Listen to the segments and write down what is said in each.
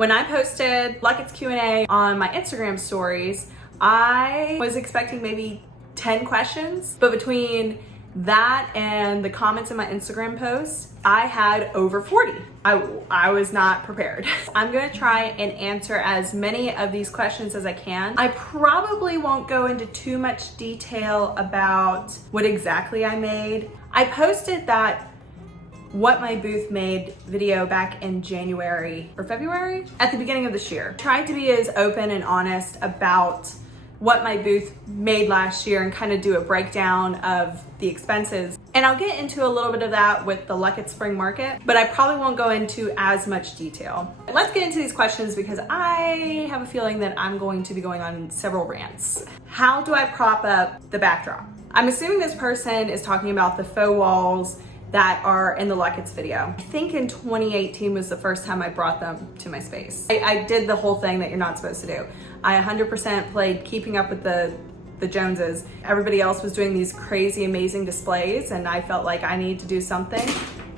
When I posted Lucketts Q&A on my Instagram stories, I was expecting maybe 10 questions, but between that and the comments in my Instagram post, I had over 40. I was not prepared. I'm gonna try and answer as many of these questions as I can. I probably won't go into too much detail about what exactly I made. I posted that what my booth made video back in January or February at the beginning of this year. Tried to be as open and honest about what my booth made last year and kind of do a breakdown of the expenses. And I'll get into a little bit of that with the Lucketts Spring Market, but I probably won't go into as much detail. Let's get into these questions because I have a feeling that I'm going to be going on several rants. How do I prop up the backdrop? I'm assuming this person is talking about the faux walls that are in the Lucketts video. I think in 2018 was the first time I brought them to my space. I did the whole thing that you're not supposed to do. I 100% played keeping up with the Joneses. Everybody else was doing these crazy, amazing displays, and I felt like I needed to do something.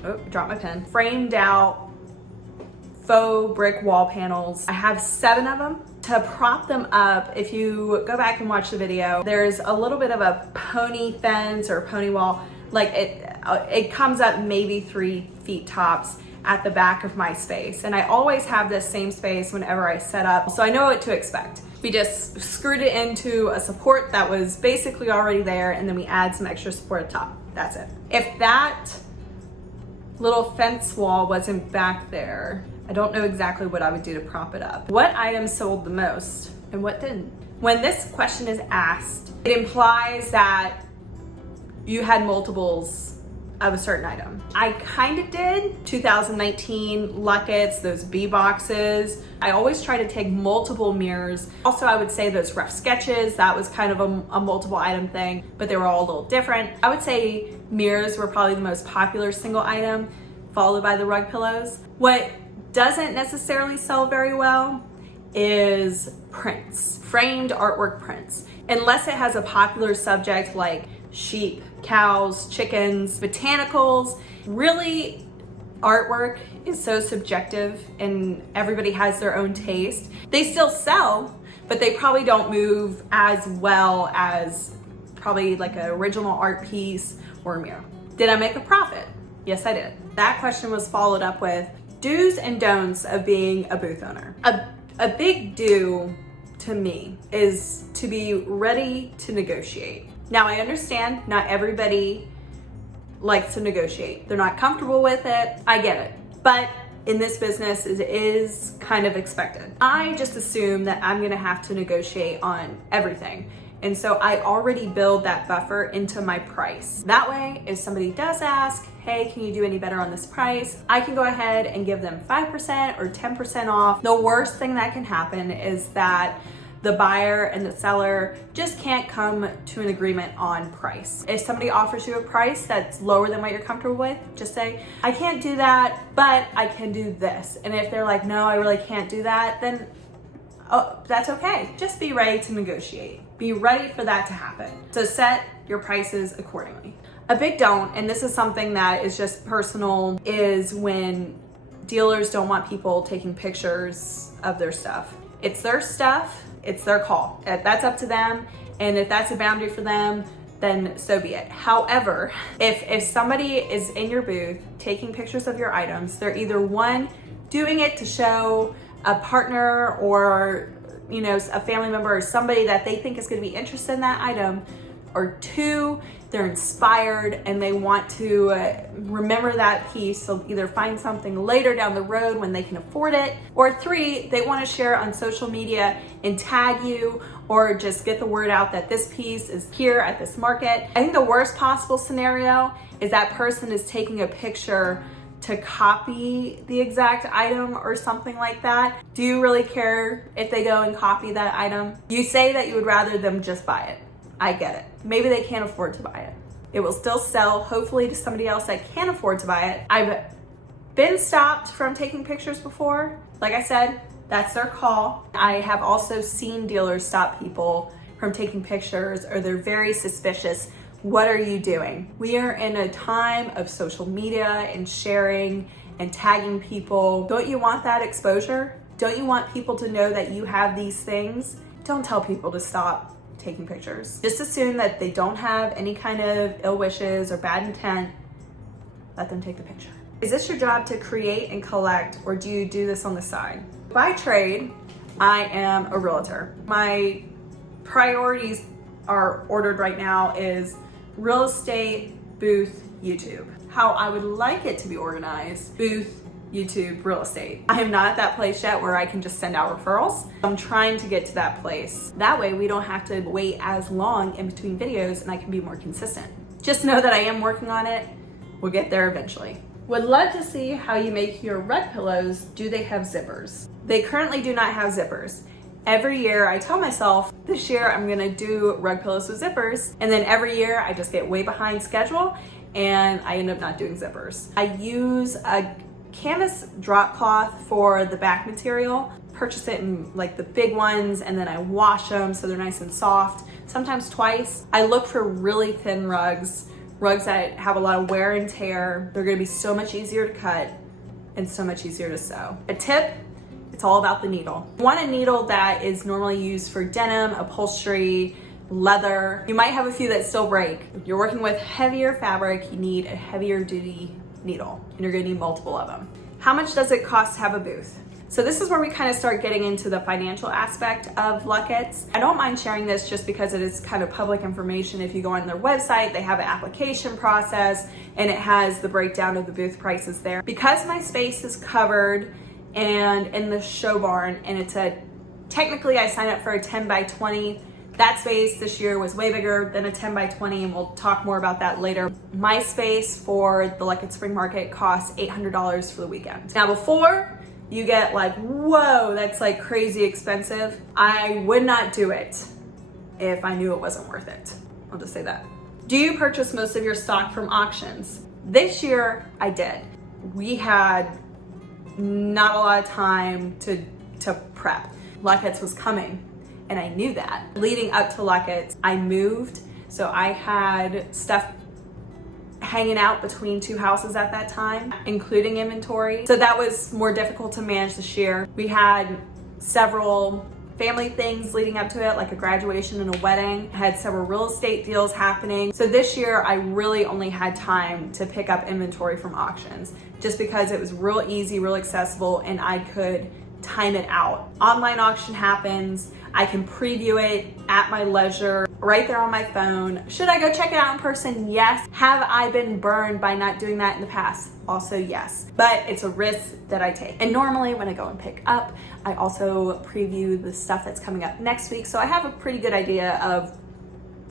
Oh, dropped my pen. Framed out faux brick wall panels. I have 7 of them. To prop them up, if you go back and watch the video, there's a little bit of a pony fence or pony wall. Like it comes up maybe 3 feet tops at the back of my space. And I always have this same space whenever I set up, so I know what to expect. We just screwed it into a support that was basically already there, and then we add some extra support at top. That's it. If that little fence wall wasn't back there, I don't know exactly what I would do to prop it up. What items sold the most and what didn't? When this question is asked, it implies that you had multiples of a certain item. I kind of did. 2019 Lucketts, those B boxes. I always try to take multiple mirrors. Also, I would say those rough sketches, that was kind of a multiple item thing, but they were all a little different. I would say mirrors were probably the most popular single item, followed by the rug pillows. What doesn't necessarily sell very well is prints, framed artwork prints. Unless it has a popular subject like sheep, cows, chickens, botanicals. Really, artwork is so subjective and everybody has their own taste. They still sell, but they probably don't move as well as probably like an original art piece or a mirror. Did I make a profit? Yes, I did. That question was followed up with do's and don'ts of being a booth owner. A big do to me is to be ready to negotiate. Now, I understand not everybody likes to negotiate. They're not comfortable with it. I get it. But in this business, it is kind of expected. I just assume that I'm gonna have to negotiate on everything. And so I already build that buffer into my price. That way, if somebody does ask, hey, can you do any better on this price? I can go ahead and give them 5% or 10% off. The worst thing that can happen is that the buyer and the seller just can't come to an agreement on price. If somebody offers you a price that's lower than what you're comfortable with, just say, I can't do that, but I can do this. And if they're like, no, I really can't do that, then that's okay. Just be ready to negotiate. Be ready for that to happen. So set your prices accordingly. A big don't, and this is something that is just personal, is when dealers don't want people taking pictures of their stuff. It's their stuff. It's their call. That's up to them. And if that's a boundary for them, then so be it. However, if somebody is in your booth taking pictures of your items, they're either one, doing it to show a partner or a family member or somebody that they think is gonna be interested in that item, or 2, they're inspired and they want to remember that piece, so either find something later down the road when they can afford it, or 3, they want to share on social media and tag you or just get the word out that this piece is here at this market. I think the worst possible scenario is that person is taking a picture to copy the exact item or something like that. Do you really care if they go and copy that item? You say that you would rather them just buy it. I get it. Maybe they can't afford to buy it. It will still sell, hopefully, to somebody else that can afford to buy it. I've been stopped from taking pictures before. Like I said, that's their call. I have also seen dealers stop people from taking pictures, or they're very suspicious. What are you doing? We are in a time of social media and sharing and tagging people. Don't you want that exposure? Don't you want people to know that you have these things? Don't tell people to stop taking pictures. Just assume that they don't have any kind of ill wishes or bad intent. Let them take the picture. Is this your job to create and collect, or do you do this on the side? By trade, I am a realtor. My priorities are ordered right now is real estate, booth, YouTube. How I would like it to be organized: booth, YouTube, real estate. I am not at that place yet where I can just send out referrals. I'm trying to get to that place. That way we don't have to wait as long in between videos and I can be more consistent. Just know that I am working on it. We'll get there eventually. Would love to see how you make your rug pillows. Do they have zippers? They currently do not have zippers. Every year I tell myself, this year I'm gonna do rug pillows with zippers, and then every year I just get way behind schedule and I end up not doing zippers. I use a canvas drop cloth for the back material. Purchase it in like the big ones, and then I wash them so they're nice and soft, sometimes twice. I look for really thin rugs that have a lot of wear and tear. They're gonna be so much easier to cut and so much easier to sew. A tip: it's all about the needle. You want a needle that is normally used for denim, upholstery, leather. You might have a few that still break. If you're working with heavier fabric, you need a heavier duty needle, and you're gonna need multiple of them. How much does it cost to have a booth? So this is where we kind of start getting into the financial aspect of Lucketts. I don't mind sharing this just because it is kind of public information. If you go on their website, they have an application process and it has the breakdown of the booth prices there. Because my space is covered and in the show barn, and technically I signed up for a 10 by 20. That space this year was way bigger than a 10 by 20, and we'll talk more about that later. My space for the Lucketts Spring Market costs $800 for the weekend. Now before you get like, whoa, that's like crazy expensive, I would not do it if I knew it wasn't worth it. I'll just say that. Do you purchase most of your stock from auctions? This year I did. We had not a lot of time to prep. Lucketts was coming, and I knew that. Leading up to Lucketts, I moved, so I had stuff hanging out between two houses at that time, including inventory. So that was more difficult to manage this year. We had several family things leading up to it, like a graduation and a wedding. I had several real estate deals happening. So this year I really only had time to pick up inventory from auctions, just because it was real easy, real accessible, and I could time it out. Online auction happens, I can preview it at my leisure, right there on my phone. Should I go check it out in person? Yes. Have I been burned by not doing that in the past? Also yes. But it's a risk that I take. And normally when I go and pick up, I also preview the stuff that's coming up next week. So I have a pretty good idea of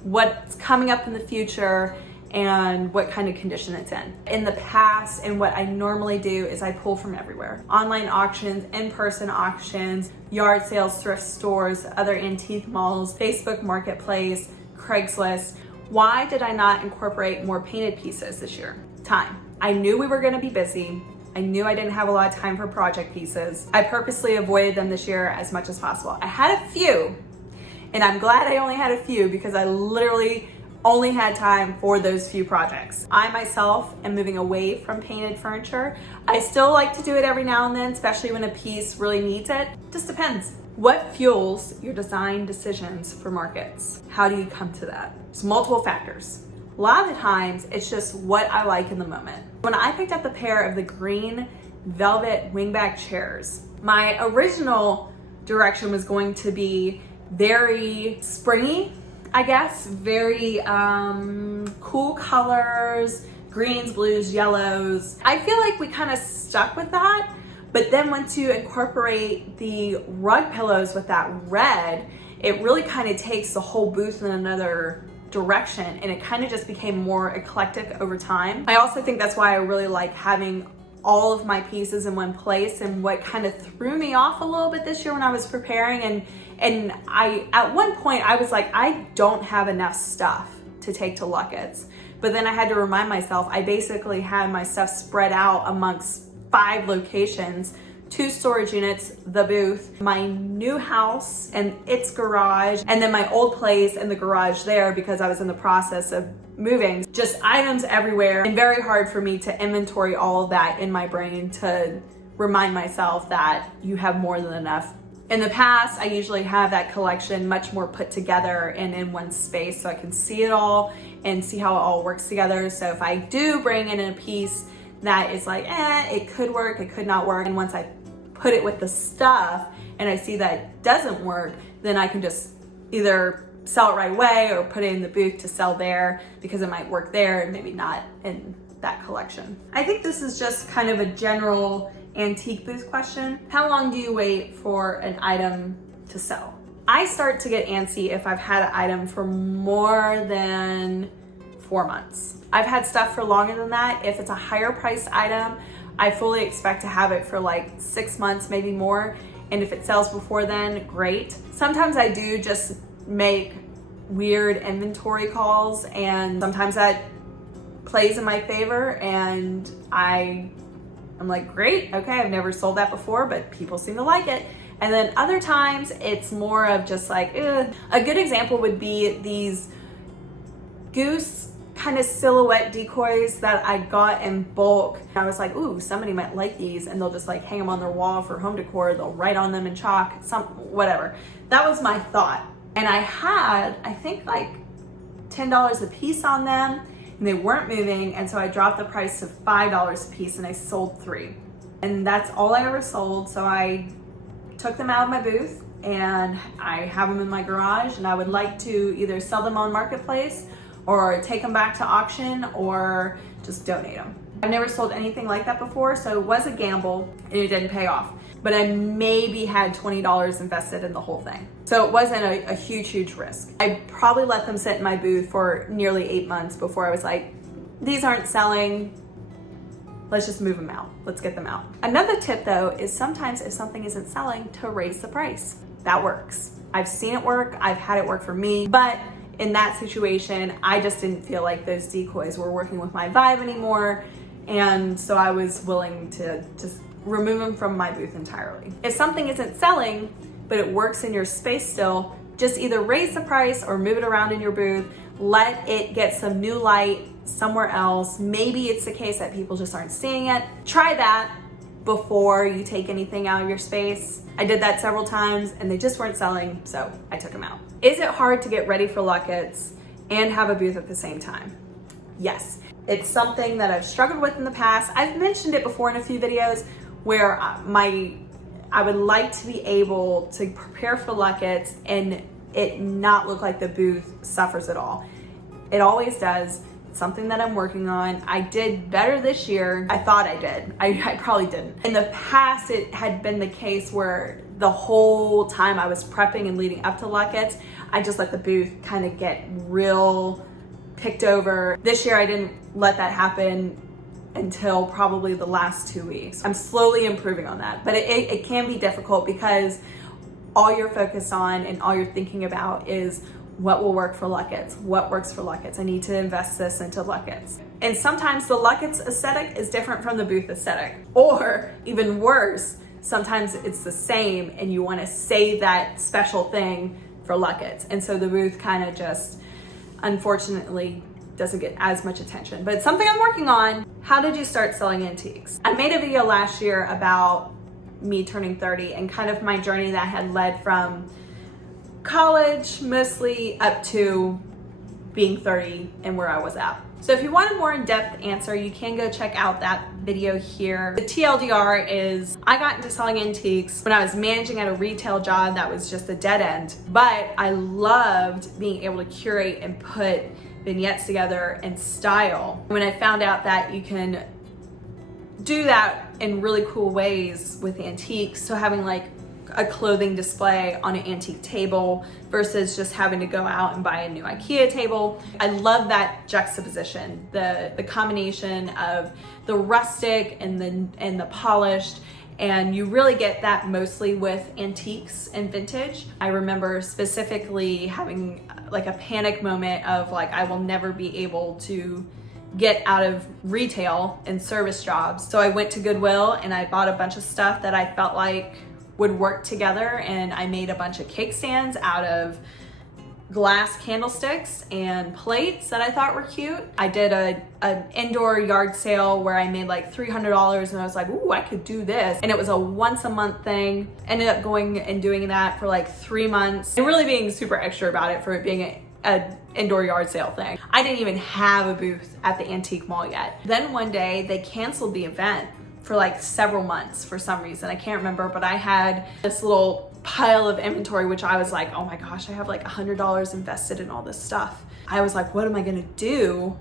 what's coming up in the future and what kind of condition it's in. In the past, and what I normally do is I pull from everywhere. Online auctions, in-person auctions, yard sales, thrift stores, other antique malls, Facebook Marketplace, Craigslist. Why did I not incorporate more painted pieces this year? Time. I knew we were gonna be busy. I knew I didn't have a lot of time for project pieces. I purposely avoided them this year as much as possible. I had a few, and I'm glad I only had a few because I literally only had time for those few projects. I myself am moving away from painted furniture. I still like to do it every now and then, especially when a piece really needs it. Just depends. What fuels your design decisions for markets? How do you come to that? There's multiple factors. A lot of the times, it's just what I like in the moment. When I picked up a pair of the green velvet wingback chairs, my original direction was going to be very springy, I guess, very cool colors, greens, blues, yellows. I feel like we kind of stuck with that, but then once you incorporate the rug pillows with that red, it really kind of takes the whole booth in another direction, and it kind of just became more eclectic over time. I also think that's why I really like having all of my pieces in one place, and what kind of threw me off a little bit this year when I was preparing, and I, at one point I was like, I don't have enough stuff to take to Lucketts. But then I had to remind myself, I basically had my stuff spread out amongst 5 locations, 2 storage units, the booth, my new house and its garage, and then my old place and the garage there because I was in the process of moving. Just items everywhere, and very hard for me to inventory all of that in my brain to remind myself that you have more than enough. In the past, I usually have that collection much more put together and in one space so I can see it all and see how it all works together. So if I do bring in a piece that is like, it could work, it could not work, and once I put it with the stuff and I see that it doesn't work, then I can just either sell it right away or put it in the booth to sell there because it might work there and maybe not in that collection. I think this is just kind of a general antique booth question. How long do you wait for an item to sell? I start to get antsy if I've had an item for more than 4 months. I've had stuff for longer than that. If it's a higher priced item, I fully expect to have it for like 6 months, maybe more. And if it sells before then, great. Sometimes I do just make weird inventory calls, and sometimes that plays in my favor, and I'm like, great, okay, I've never sold that before, but people seem to like it. And then other times it's more of just like, A good example would be these goose kind of silhouette decoys that I got in bulk. I was like, ooh, somebody might like these, and they'll just like hang them on their wall for home decor. They'll write on them in chalk, whatever. That was my thought. And I had, I think like $10 a piece on them, and they weren't moving, and so I dropped the price to $5 a piece and I sold 3. And that's all I ever sold. So I took them out of my booth and I have them in my garage, and I would like to either sell them on Marketplace or take them back to auction or just donate them. I've never sold anything like that before, so it was a gamble and it didn't pay off. But I maybe had $20 invested in the whole thing. So it wasn't a huge risk. I probably let them sit in my booth for nearly 8 months before I was like, these aren't selling, let's just move them out. Let's get them out. Another tip though is sometimes if something isn't selling, to raise the price. That works. I've seen it work, I've had it work for me, but in that situation, I just didn't feel like those decoys were working with my vibe anymore. And so I was willing to just remove them from my booth entirely. If something isn't selling, but it works in your space still, just either raise the price or move it around in your booth, let it get some new light somewhere else. Maybe it's the case that people just aren't seeing it. Try that before you take anything out of your space. I did that several times and they just weren't selling, so I took them out. Is it hard to get ready for Lucketts and have a booth at the same time? Yes. It's something that I've struggled with in the past. I've mentioned it before in a few videos where I would like to be able to prepare for Lucketts and it not look like the booth suffers at all. It always does. It's something that I'm working on. I did better this year. I thought I did. I probably didn't. In the past, it had been the case where the whole time I was prepping and leading up to Lucketts, I just let the booth kind of get real picked over. This year, I didn't let that happen until probably the last 2 weeks. I'm slowly improving on that, but it can be difficult because all you're focused on and all you're thinking about is what will work for Lucketts, what works for Lucketts. I need to invest this into Lucketts. And sometimes the Lucketts aesthetic is different from the booth aesthetic, or even worse, sometimes it's the same and you want to save that special thing for Lucketts. And so the booth kind of just, unfortunately, doesn't get as much attention, but it's something I'm working on. How did you start selling antiques? I made a video last year about me turning 30 and kind of my journey that had led from college mostly up to being 30 and where I was at. So if you want a more in-depth answer, you can go check out that video here. The TLDR is I got into selling antiques when I was managing at a retail job that was just a dead end, but I loved being able to curate and put vignettes together and style. When I found out that you can do that in really cool ways with antiques, so having like a clothing display on an antique table versus just having to go out and buy a new IKEA table. I love that juxtaposition, the combination of the rustic and the polished, and you really get that mostly with antiques and vintage. I remember specifically having like a panic moment of like, I will never be able to get out of retail and service jobs. So I went to Goodwill and I bought a bunch of stuff that I felt like would work together, and I made a bunch of cake stands out of glass candlesticks and plates that I thought were cute. I did an indoor yard sale where I made like $300 and I was like, ooh, I could do this. And it was a once a month thing. Ended up going and doing that for like 3 months and really being super extra about it for it being an indoor yard sale thing. I didn't even have a booth at the antique mall yet. Then one day they canceled the event for like several months for some reason. I can't remember, but I had this little pile of inventory, which I was like, oh my gosh, I have like $100 invested in all this stuff. I was like, what am I gonna do?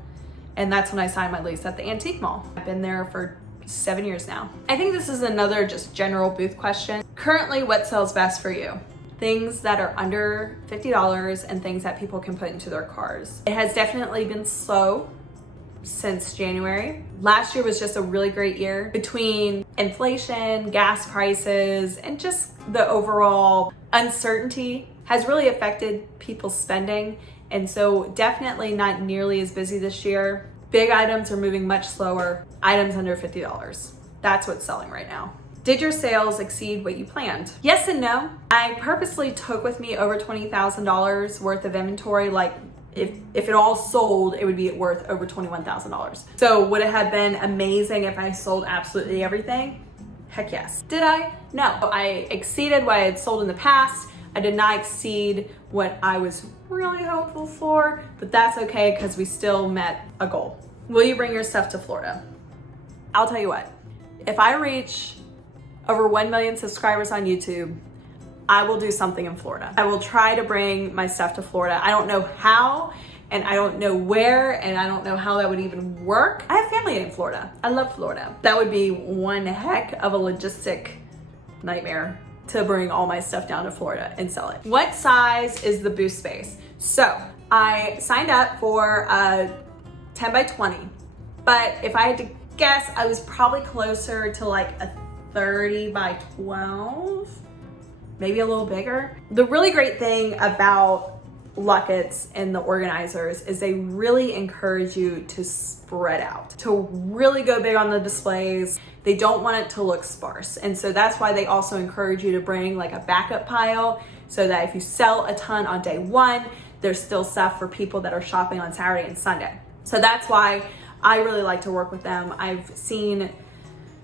And that's when I signed my lease at the antique mall. I've been there for 7 years now. I think this is another just general booth question. Currently, what sells best for you? Things that are under $50 and things that people can put into their cars. It has definitely been slow since January. Last year was just a really great year. Between inflation, gas prices, and just the overall uncertainty has really affected people's spending. And so definitely not nearly as busy this year. Big items are moving much slower. Items under $50. That's what's selling right now. Did your sales exceed what you planned? Yes and no. I purposely took with me over $20,000 worth of inventory. Like if it all sold, it would be worth over $21,000. So would it have been amazing if I sold absolutely everything? Heck yes. Did I? No. I exceeded what I had sold in the past. I did not exceed what I was really hopeful for, but that's okay because we still met a goal. Will you bring your stuff to Florida? I'll tell you what, if I reach over 1 million subscribers on YouTube, I will do something in Florida. I will try to bring my stuff to Florida. I don't know how, and I don't know where, and I don't know how that would even work. I have family in Florida. I love Florida. That would be one heck of a logistic nightmare to bring all my stuff down to Florida and sell it. What size is the booth space? So I signed up for a 10 by 20, but if I had to guess, I was probably closer to like a 30 by 12, maybe a little bigger. The really great thing about Lucketts and the organizers is they really encourage you to spread out, to really go big on the displays. They don't want it to look sparse. And so that's why they also encourage you to bring like a backup pile so that if you sell a ton on day one, there's still stuff for people that are shopping on Saturday and Sunday. So that's why I really like to work with them. I've seen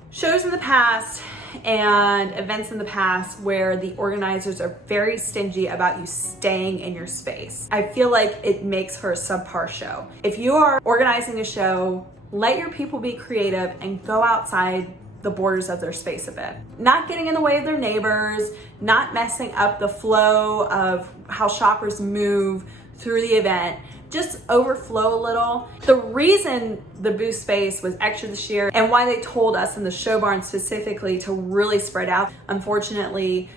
shows in the past and events in the past where the organizers are very stingy about you staying in your space. I feel like it makes for a subpar show. If you are organizing a show, let your people be creative and go outside the borders of their space a bit. Not getting in the way of their neighbors, not messing up the flow of how shoppers move through the event. Just overflow a little. The reason the booth space was extra this year and why they told us in the show barn specifically to really spread out, unfortunately,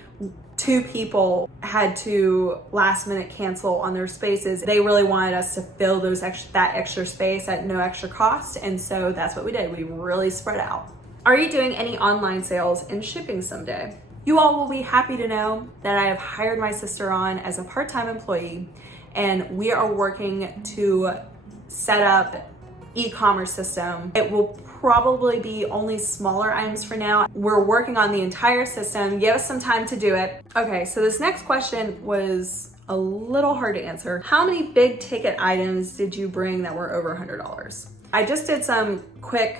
2 people had to last minute cancel on their spaces. They really wanted us to fill that extra space at no extra cost, and so that's what we did. We really spread out. Are you doing any online sales and shipping someday? You all will be happy to know that I have hired my sister on as a part-time employee, and we are working to set up e-commerce system. It will probably be only smaller items for now. We're working on the entire system. Give us some time to do it. Okay, so this next question was a little hard to answer. How many big ticket items did you bring that were over $100? I just did some quick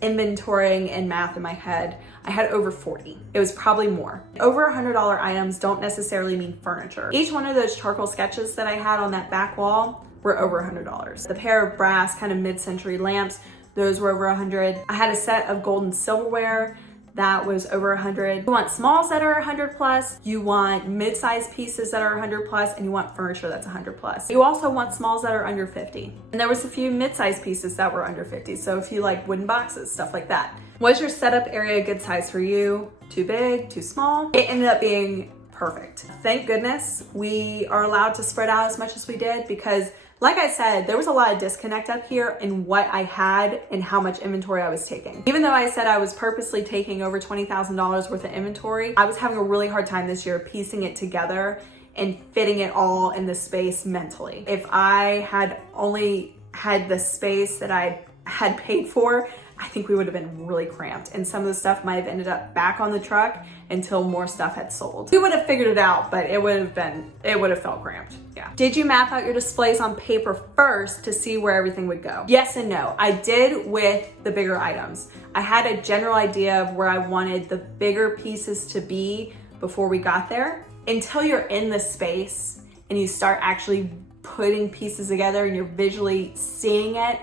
inventorying and math in my head. I had over 40. It was probably more. Over $100 items don't necessarily mean furniture. Each one of those charcoal sketches that I had on that back wall were over $100. The pair of brass kind of mid-century lamps, those were over $100. I had a set of gold and silverware that was over $100. You want smalls that are $100 plus, you want mid-sized pieces that are $100 plus, and you want furniture that's $100 plus. You also want smalls that are under 50. And there was a few mid-sized pieces that were under 50. So if you like wooden boxes, stuff like that. Was your setup area a good size for you? Too big, too small? It ended up being perfect. Thank goodness we are allowed to spread out as much as we did because like I said, there was a lot of disconnect up here in what I had and how much inventory I was taking. Even though I said I was purposely taking over $20,000 worth of inventory, I was having a really hard time this year piecing it together and fitting it all in the space mentally. If I had only had the space that I had paid for, I think we would have been really cramped, and some of the stuff might have ended up back on the truck until more stuff had sold. We would have figured it out, but it would have felt cramped. Yeah. Did you map out your displays on paper first to see where everything would go? Yes and no. I did with the bigger items. I had a general idea of where I wanted the bigger pieces to be before we got there. Until you're in the space and you start actually putting pieces together and you're visually seeing it,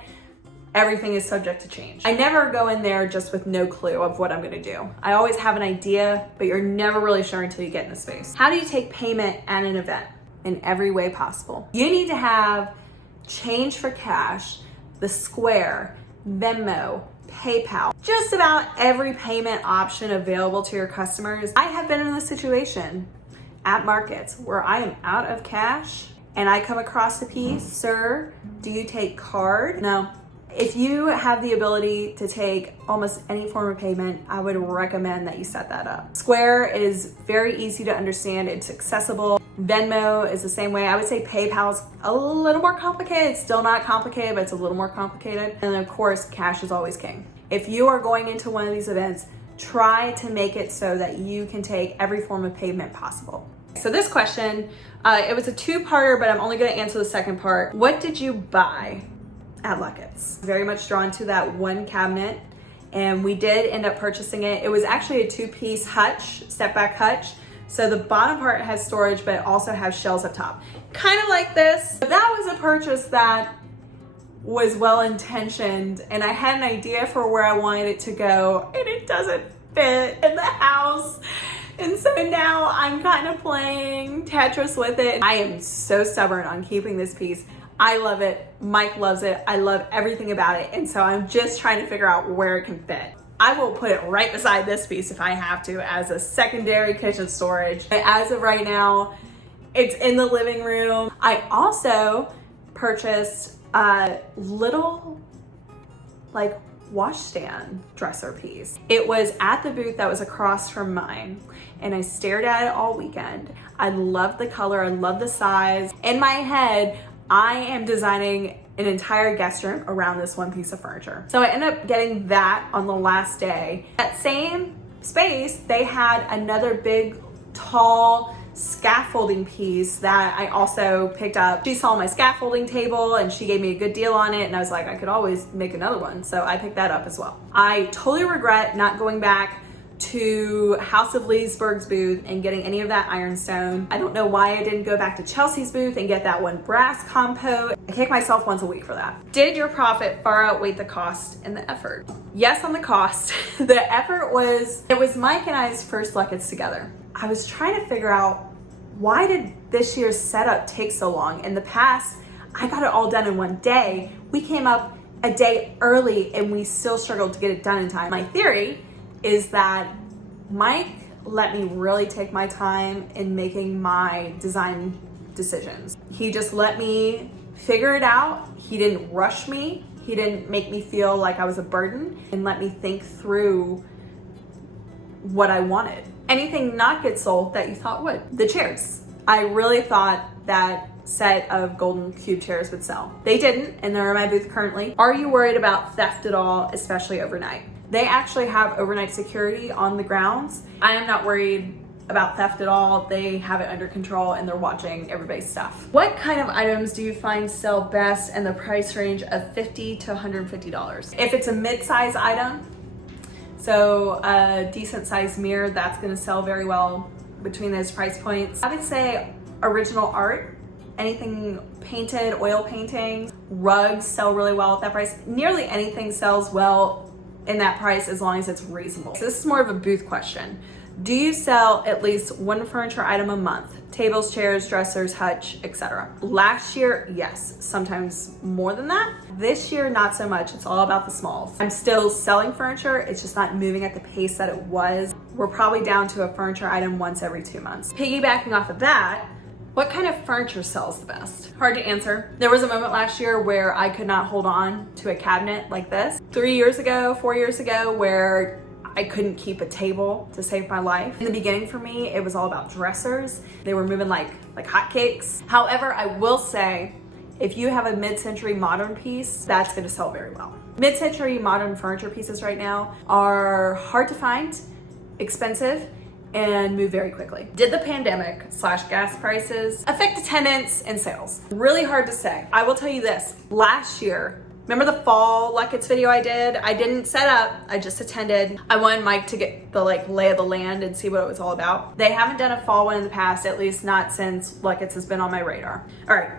everything is subject to change. I never go in there just with no clue of what I'm gonna do. I always have an idea, but you're never really sure until you get in the space. How do you take payment at an event? In every way possible. You need to have change for cash, the Square, Venmo, PayPal, just about every payment option available to your customers. I have been in this situation at markets where I am out of cash and I come across a piece. Sir, do you take card? No. If you have the ability to take almost any form of payment, I would recommend that you set that up. Square is very easy to understand. It's accessible. Venmo is the same way. I would say PayPal's a little more complicated. It's still not complicated, but it's a little more complicated. And of course, cash is always king. If you are going into one of these events, try to make it so that you can take every form of payment possible. So this question, it was a two-parter, but I'm only gonna answer the second part. What did you buy at Lucketts? Very much drawn to that one cabinet, and we did end up purchasing it. It was actually a two-piece hutch, step-back hutch. So the bottom part has storage, but it also has shelves up top. Kind of like this. But that was a purchase that was well-intentioned, and I had an idea for where I wanted it to go, and it doesn't fit in the house. And so now I'm kind of playing Tetris with it. I am so stubborn on keeping this piece. I love it. Mike loves it. I love everything about it. And so I'm just trying to figure out where it can fit. I will put it right beside this piece if I have to as a secondary kitchen storage. But as of right now, it's in the living room. I also purchased a little like washstand dresser piece. It was at the booth that was across from mine, and I stared at it all weekend. I love the color, I love the size. In my head, I am designing an entire guest room around this one piece of furniture. So I ended up getting that on the last day. That same space, they had another big, tall scaffolding piece that I also picked up. She saw my scaffolding table and she gave me a good deal on it, and I was like, I could always make another one. So I picked that up as well. I totally regret not going back to House of Leesburg's booth and getting any of that ironstone. I don't know why I didn't go back to Chelsea's booth and get that one brass compote. I kick myself once a week for that. Did your profit far outweigh the cost and the effort? Yes, on the cost. The effort was, it was Mike and I's first Lucketts together. I was trying to figure out, why did this year's setup take so long? In the past, I got it all done in one day. We came up a day early and we still struggled to get it done in time. My theory is that Mike let me really take my time in making my design decisions. He just let me figure it out. He didn't rush me. He didn't make me feel like I was a burden, and let me think through what I wanted. Anything not get sold that you thought would? The chairs. I really thought that set of golden cube chairs would sell. They didn't, and they're in my booth currently. Are you worried about theft at all, especially overnight? They actually have overnight security on the grounds. I am not worried about theft at all. They have it under control and they're watching everybody's stuff. What kind of items do you find sell best in the price range of $50 to $150? If it's a mid-size item, so a decent sized mirror, that's gonna sell very well between those price points. I would say original art, anything painted, oil paintings, rugs sell really well at that price. Nearly anything sells well in that price as long as it's reasonable. So this is more of a booth question. Do you sell at least one furniture item a month? Tables, chairs, dressers, hutch, etc. Last year, yes, sometimes more than that. This year, not so much. It's all about the smalls. I'm still selling furniture. It's just not moving at the pace that it was. We're probably down to a furniture item once every 2 months. Piggybacking off of that, what kind of furniture sells the best? Hard to answer. There was a moment last year where I could not hold on to a cabinet like this. 3 years ago, 4 years ago, where I couldn't keep a table to save my life. In the beginning for me, it was all about dressers. They were moving like hotcakes. However, I will say, If you have a mid-century modern piece, that's gonna sell very well. Mid-century modern furniture pieces right now are hard to find, expensive, and move very quickly. Did the pandemic / gas prices affect attendance and sales? Really hard to say. I will tell you this, last year, remember the fall Lucketts video I did? I didn't set up, I just attended. I wanted Mike to get the lay of the land and see what it was all about. They haven't done a fall one in the past, at least not since Lucketts has been on my radar. All right,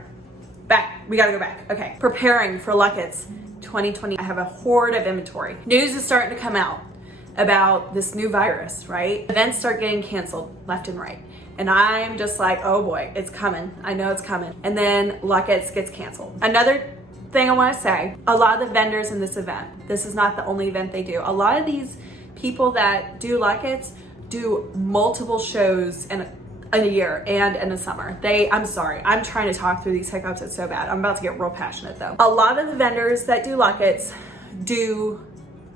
we gotta go back. Okay, preparing for Lucketts 2020. I have a horde of inventory. News is starting to come out about this new virus, right? Events start getting canceled left and right. And I'm just like, oh boy, it's coming. I know it's coming. And then Lucketts gets canceled. Another thing I wanna say, a lot of the vendors in this event, this is not the only event they do. A lot of these people that do Lucketts do multiple shows in a year and in the summer. I'm sorry, I'm trying to talk through these hiccups, it's so bad. I'm about to get real passionate though. A lot of the vendors that do Lucketts do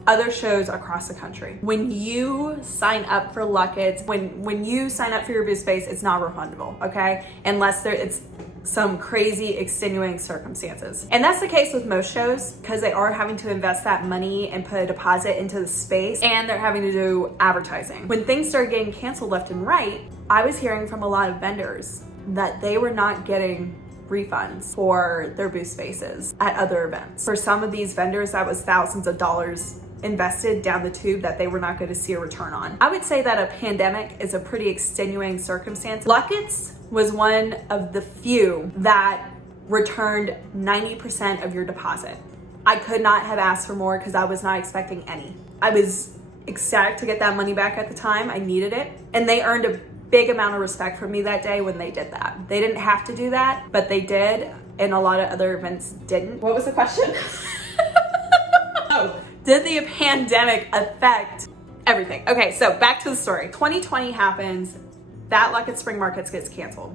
other shows across the country. When you sign up for Lucketts, when you sign up for your booth space, it's not refundable, okay? Unless it's some crazy extenuating circumstances. And that's the case with most shows because they are having to invest that money and put a deposit into the space, and they're having to do advertising. When things started getting canceled left and right, I was hearing from a lot of vendors that they were not getting refunds for their booth spaces at other events. For some of these vendors, that was thousands of dollars invested down the tube that they were not going to see a return on. I would say that a pandemic is a pretty extenuating circumstance. Lucketts was one of the few that returned 90% of your deposit. I could not have asked for more because I was not expecting any. I was ecstatic to get that money back at the time. I needed it. And they earned a big amount of respect from me that day when they did that. They didn't have to do that, but they did, and a lot of other events didn't. What was the question? Oh. Did the pandemic affect everything? Okay, so back to the story. 2020 happens, that Lucketts Spring Markets gets canceled.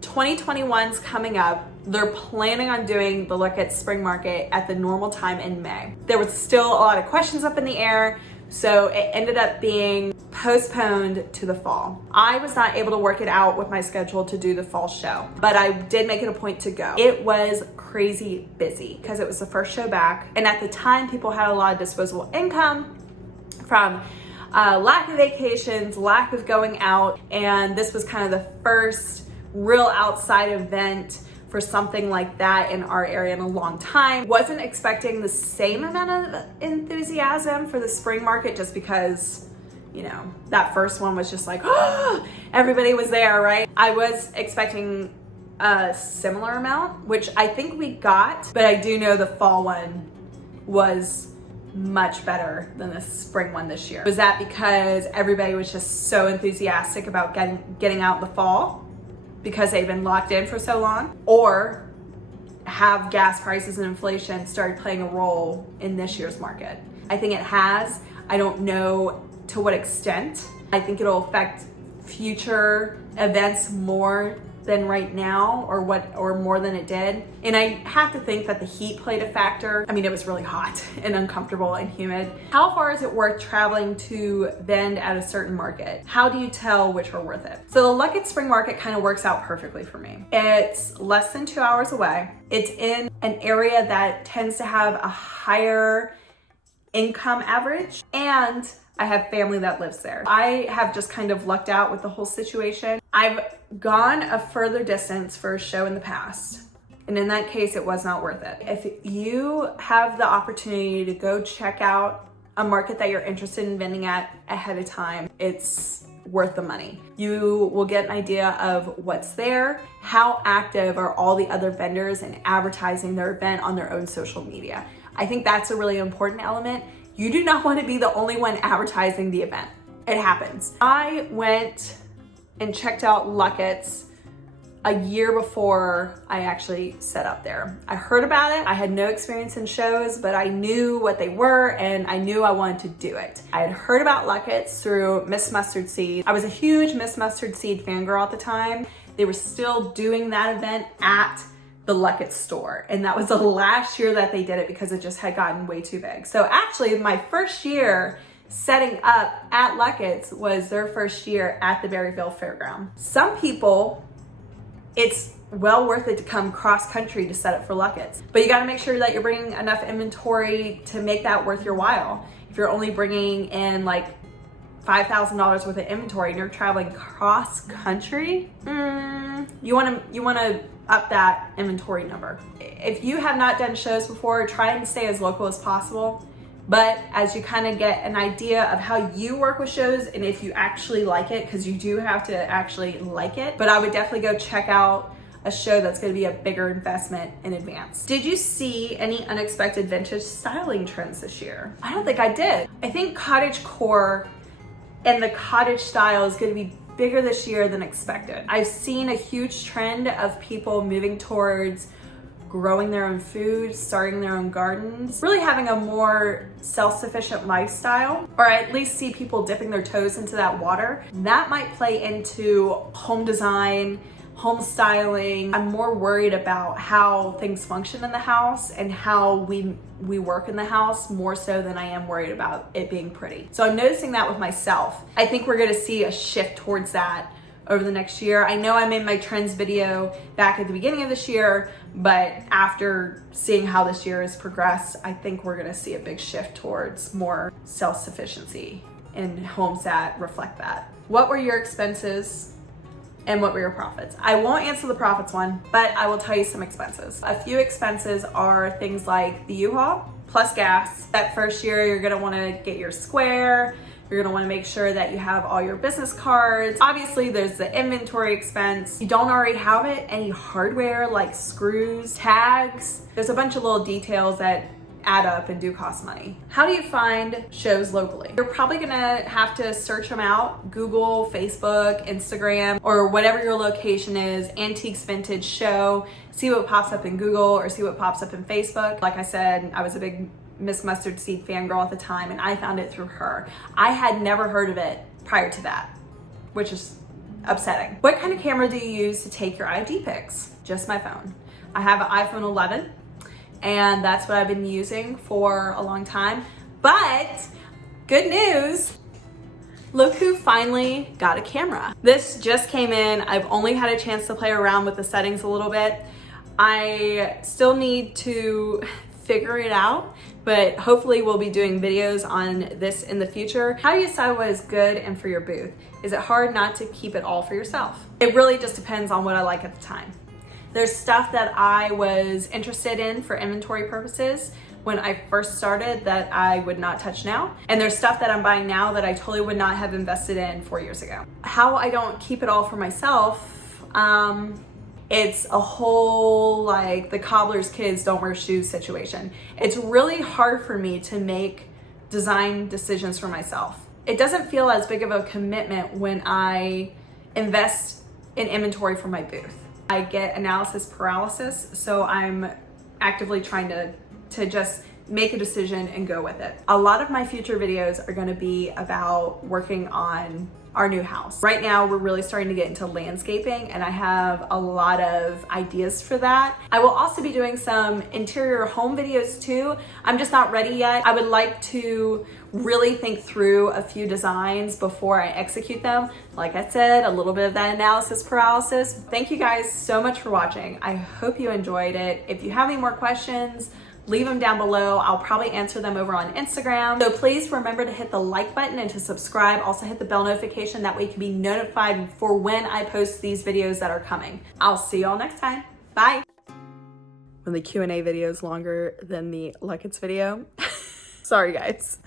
2021's coming up. They're planning on doing the Lucketts Spring Market at the normal time in May. There was still a lot of questions up in the air, so it ended up being postponed to the fall. I was not able to work it out with my schedule to do the fall show, but I did make it a point to go. It was crazy busy because it was the first show back, and at the time people had a lot of disposable income from lack of vacations, lack of going out, and this was kind of the first real outside event for something like that in our area in a long time. Wasn't expecting the same amount of enthusiasm for the spring market just because, you know, that first one was just like, oh, everybody was there, right? I was expecting a similar amount, which I think we got, but I do know the fall one was much better than the spring one this year. Was that because everybody was just so enthusiastic about getting out in the fall because they've been locked in for so long? Or have gas prices and inflation started playing a role in this year's market? I think it has. I don't know to what extent. I think it'll affect future events more than right now, or more than it did. And I have to think that the heat played a factor. I mean, it was really hot and uncomfortable and humid. How far is it worth traveling to vend at a certain market? How do you tell which are worth it? So the Lucketts Spring Market kind of works out perfectly for me. It's less than 2 hours away. It's in an area that tends to have a higher income average, and I have family that lives there. I have just kind of lucked out with the whole situation. I've gone a further distance for a show in the past, and in that case, it was not worth it. If you have the opportunity to go check out a market that you're interested in vending at ahead of time, it's worth the money. You will get an idea of what's there, how active are all the other vendors in advertising their event on their own social media. I think that's a really important element. You do not want to be the only one advertising the event. It happens. I went and checked out Lucketts a year before I actually set up there. I heard about it. I had no experience in shows, but I knew what they were and I knew I wanted to do it. I had heard about Lucketts through Miss Mustard Seed. I was a huge Miss Mustard Seed fangirl at the time. They were still doing that event at the Lucketts store. And that was the last year that they did it because it just had gotten way too big. So actually my first year setting up at Lucketts was their first year at the Berryville Fairground. Some people it's well worth it to come cross country to set up for Lucketts. But you gotta make sure that you're bringing enough inventory to make that worth your while. If you're only bringing in like $5,000 worth of inventory and you're traveling cross country, you wanna up that inventory number. If you have not done shows before, try and stay as local as possible. But as you kind of get an idea of how you work with shows and if you actually like it, because you do have to actually like it, but I would definitely go check out a show that's going to be a bigger investment in advance. Did you see any unexpected vintage styling trends this year? I don't think I did. I think cottage core and the cottage style is going to be bigger this year than expected. I've seen a huge trend of people moving towards growing their own food, starting their own gardens, really having a more self-sufficient lifestyle, or I at least see people dipping their toes into that water. That might play into home design, home styling. I'm more worried about how things function in the house and how we work in the house more so than I am worried about it being pretty. So I'm noticing that with myself. I think we're gonna see a shift towards that over the next year. I know I made my trends video back at the beginning of this year, but after seeing how this year has progressed, I think we're gonna see a big shift towards more self-sufficiency in homes that reflect that. What were your expenses and what were your profits? I won't answer the profits one, but I will tell you some expenses. A few expenses are things like the U-Haul plus gas. That first year, you're gonna wanna get your square. You're gonna wanna make sure that you have all your business cards. Obviously, there's the inventory expense. You don't already have it, any hardware like screws, tags. There's a bunch of little details that add up and do cost money. How do you find shows locally? You're probably gonna have to search them out, Google, Facebook, Instagram, or whatever your location is, Antiques Vintage Show, see what pops up in Google or see what pops up in Facebook. Like I said, I was a big Miss Mustard Seed fangirl at the time and I found it through her. I had never heard of it prior to that, which is upsetting. What kind of camera do you use to take your ID pics? Just my phone. I have an iPhone 11 and that's what I've been using for a long time. But good news, look who finally got a camera. This just came in. I've only had a chance to play around with the settings a little bit. I still need to figure it out, but hopefully we'll be doing videos on this in the future. How do you decide what is good and for your booth? Is it hard not to keep it all for yourself? It really just depends on what I like at the time. There's stuff that I was interested in for inventory purposes when I first started that I would not touch now. And there's stuff that I'm buying now that I totally would not have invested in 4 years ago. How I don't keep it all for myself, it's a whole like the cobbler's kids don't wear shoes situation. It's really hard for me to make design decisions for myself. It doesn't feel as big of a commitment when I invest in inventory for my booth. I get analysis paralysis, so I'm actively trying to just make a decision and go with it. A lot of my future videos are gonna be about working on our new house. Right now, we're really starting to get into landscaping and I have a lot of ideas for that. I will also be doing some interior home videos too. I'm just not ready yet. I would like to really think through a few designs before I execute them. Like I said, a little bit of that analysis paralysis. Thank you guys so much for watching. I hope you enjoyed it. If you have any more questions, leave them down below. I'll probably answer them over on Instagram. So please remember to hit the like button and to subscribe. Also hit the bell notification. That way you can be notified for when I post these videos that are coming. I'll see y'all next time. Bye. When the Q&A video is longer than the Lucketts video. Sorry guys.